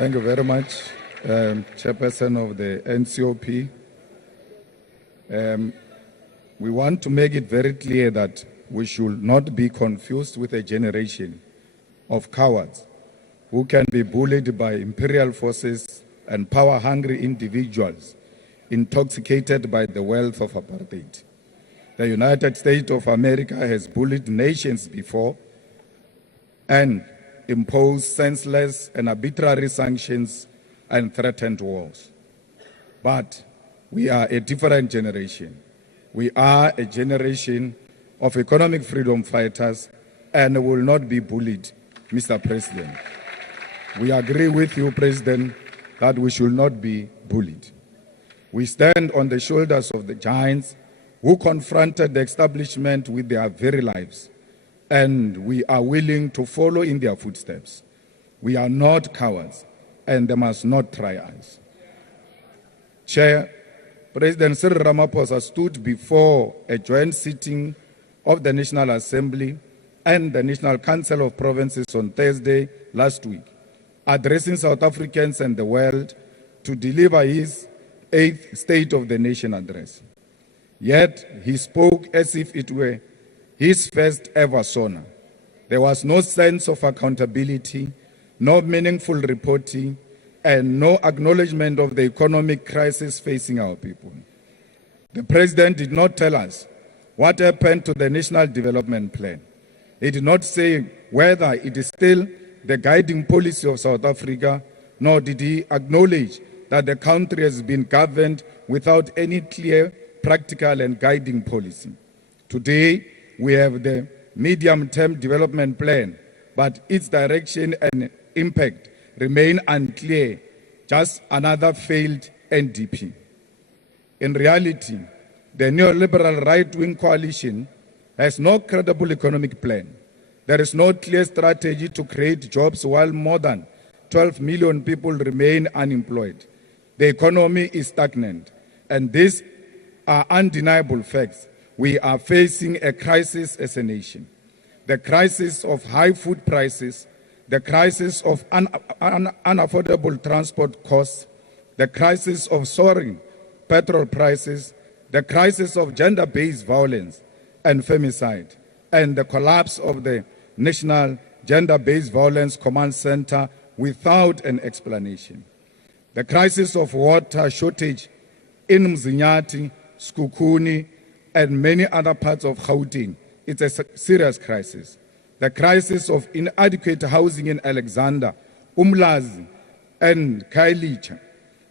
Thank you very much, Chairperson of the NCOP. We want to make it very clear that we should not be confused with a generation of cowards who can be bullied by imperial forces and power-hungry individuals intoxicated by the wealth of apartheid. The United States of America has bullied nations before and imposed senseless and arbitrary sanctions and threatened wars. But we are a different generation. We are a generation of economic freedom fighters and will not be bullied, Mr. President. We agree with you, President, that we should not be bullied. We stand on the shoulders of the giants who confronted the establishment with their very lives, and we are willing to follow in their footsteps. We are not cowards, and they must not try us. Chair, President Cyril Ramaphosa stood before a joint sitting of the National Assembly and the National Council of Provinces on Thursday last week, addressing South Africans and the world to deliver his 8th State of the Nation address. Yet he spoke as if it were his first ever SONA. There was no sense of accountability, no meaningful reporting, and no acknowledgement of the economic crisis facing our people. The President did not tell us what happened to the National Development Plan. He did not say whether it is still the guiding policy of South Africa, nor did he acknowledge that the country has been governed without any clear, practical and guiding policy. Today, we have the medium-term development plan, but its direction and impact remain unclear, just another failed NDP. In reality, the neoliberal right-wing coalition has no credible economic plan. There is no clear strategy to create jobs while more than 12 million people remain unemployed. The economy is stagnant, and these are undeniable facts. We are facing a crisis as a nation. The crisis of high food prices, the crisis of unaffordable transport costs, the crisis of soaring petrol prices, the crisis of gender-based violence and femicide, and the collapse of the National Gender-Based Violence Command Center without an explanation. The crisis of water shortage in Mzinyati, Skukuni, and many other parts of Gauteng, it's a serious crisis. The crisis of inadequate housing in Alexander, Umlazi, and Khayelitsha.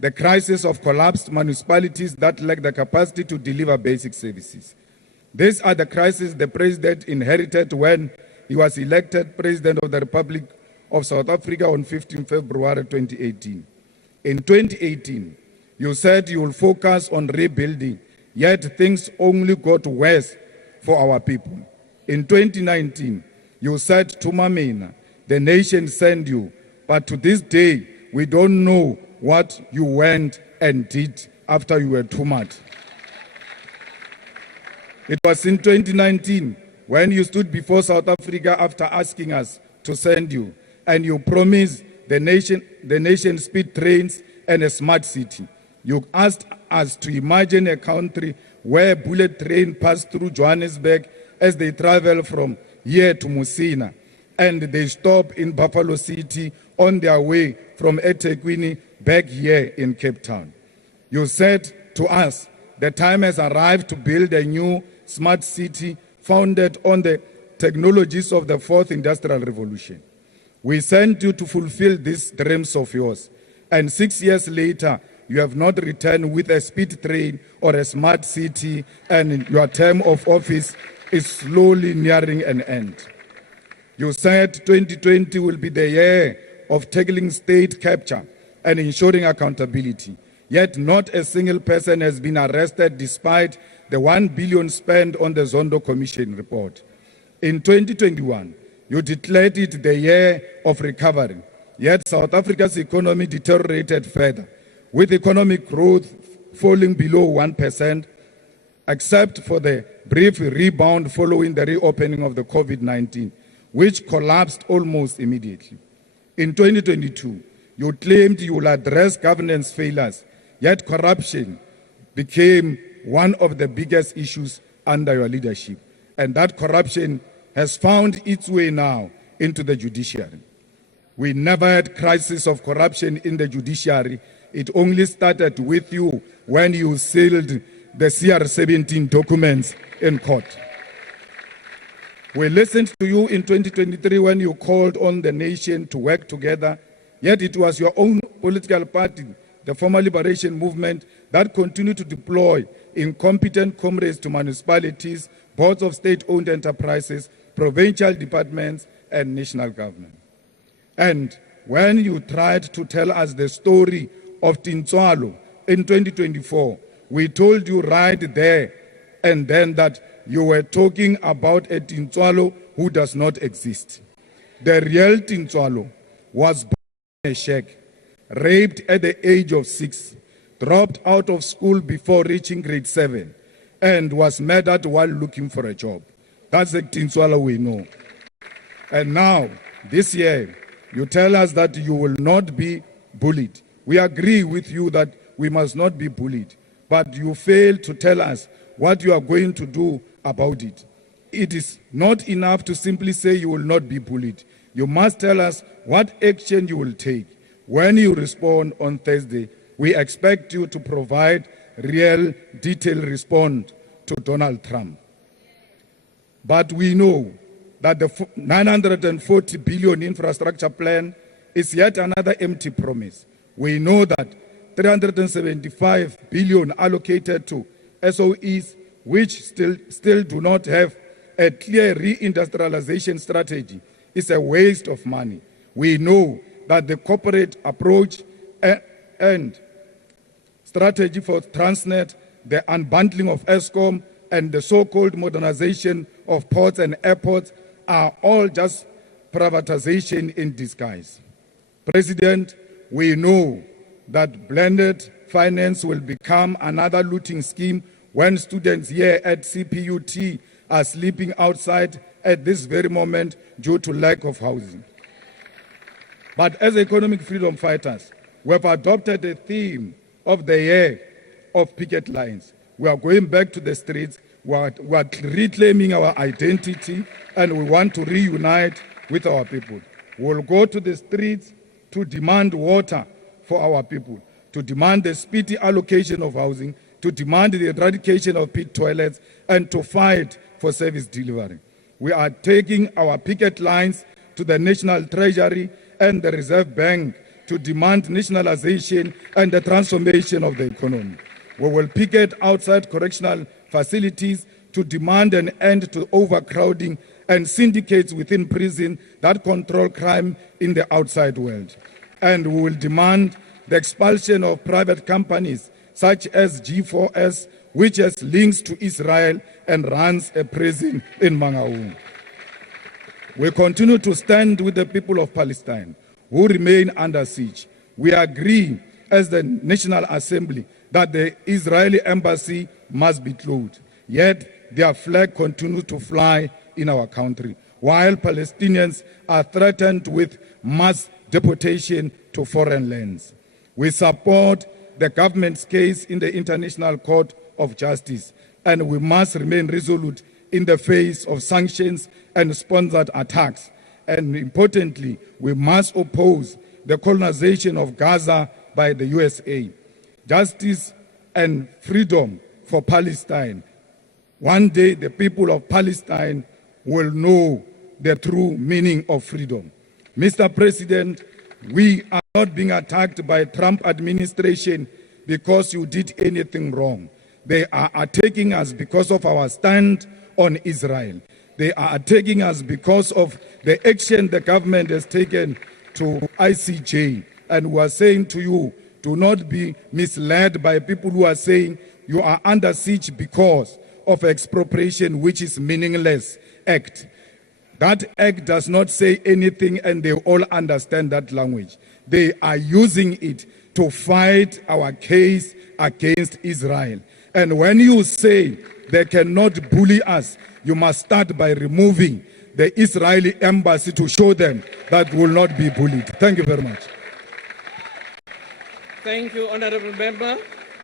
The crisis of collapsed municipalities that lack the capacity to deliver basic services. These are the crises the President inherited when he was elected President of the Republic of South Africa on 15 February 2018. In 2018, you said you will focus on rebuilding, yet things only got worse for our people. In 2019, you said to Mamina, the nation sent you, but to this day, we don't know what you went and did after you were too much. It was in 2019 when you stood before South Africa after asking us to send you, and you promised the nation speed trains and a smart city. You asked us to imagine a country where bullet trains pass through Johannesburg as they travel from here to Musina, and they stop in Buffalo City on their way from eThekwini back here in Cape Town. You said to us, the time has arrived to build a new smart city founded on the technologies of the fourth industrial revolution. We sent you to fulfill these dreams of yours, and 6 years later, you have not returned with a speed train or a smart city, and your term of office is slowly nearing an end. You said 2020 will be the year of tackling state capture and ensuring accountability, yet not a single person has been arrested despite the 1 billion spent on the Zondo Commission report. In 2021, you declared it the year of recovery, yet South Africa's economy deteriorated further, with economic growth falling below 1%, except for the brief rebound following the reopening of the COVID-19, which collapsed almost immediately. In 2022, You claimed you will address governance failures, yet corruption became one of the biggest issues under your leadership. And that corruption has found its way now into the judiciary. We never had crisis of corruption in the judiciary. It only started with you when you sealed the CR17 documents in court. We listened to you in 2023 when you called on the nation to work together, yet it was your own political party, the Former Liberation Movement, that continued to deploy incompetent comrades to municipalities, boards of state-owned enterprises, provincial departments, and national government. And when you tried to tell us the story of Tintswalo in 2024, we told you right there and then that you were talking about a Tintswalo who does not exist. The real Tintswalo was born in a shack, raped at the age of 6, dropped out of school before reaching grade 7, and was murdered while looking for a job. That's the Tintswalo we know. And now, this year, you tell us that you will not be bullied. We agree with you that we must not be bullied, but you fail to tell us what you are going to do about it. It is not enough to simply say you will not be bullied. You must tell us what action you will take. When you respond on Thursday, we expect you to provide real, detailed response to Donald Trump. But we know that the 940 billion infrastructure plan is yet another empty promise. We know that 375 billion allocated to SOEs, which still do not have a clear reindustrialization strategy, is a waste of money. We know that the corporate approach and strategy for Transnet, the unbundling of Eskom, and the so-called modernization of ports and airports are all just privatization in disguise. President, we know that blended finance will become another looting scheme when students here at CPUT are sleeping outside at this very moment due to lack of housing. But as economic freedom fighters, we have adopted the theme of the year of picket lines. We are going back to the streets, we are reclaiming our identity, and we want to reunite with our people. We will go to the streets to demand water for our people, to demand the speedy allocation of housing, to demand the eradication of pit toilets, and to fight for service delivery. We are taking our picket lines to the National Treasury and the Reserve Bank to demand nationalization and the transformation of the economy. We will picket outside correctional facilities to demand an end to overcrowding and syndicates within prison that control crime in the outside world. And we will demand the expulsion of private companies such as G4S, which has links to Israel and runs a prison in Mangaung. We continue to stand with the people of Palestine who remain under siege. We agree as the National Assembly that the Israeli embassy must be closed, yet their flag continues to fly in our country, while Palestinians are threatened with mass deportation to foreign lands. We support the government's case in the International Court of Justice, and we must remain resolute in the face of sanctions and sponsored attacks. And importantly, we must oppose the colonization of Gaza by the USA. Justice and freedom for Palestine. One day, the people of Palestine will know the true meaning of freedom. Mr. President, we are not being attacked by Trump administration because you did anything wrong. They are attacking us because of our stand on Israel. They are attacking us because of the action the government has taken to ICJ. And we are saying to you, do not be misled by people who are saying you are under siege because of expropriation, which is meaningless act. That act does not say anything, and they all understand that language. They are using it to fight our case against Israel. And when you say they cannot bully us, you must start by removing the Israeli embassy to show them that we will not be bullied. Thank you very much. Thank you, Honourable Member.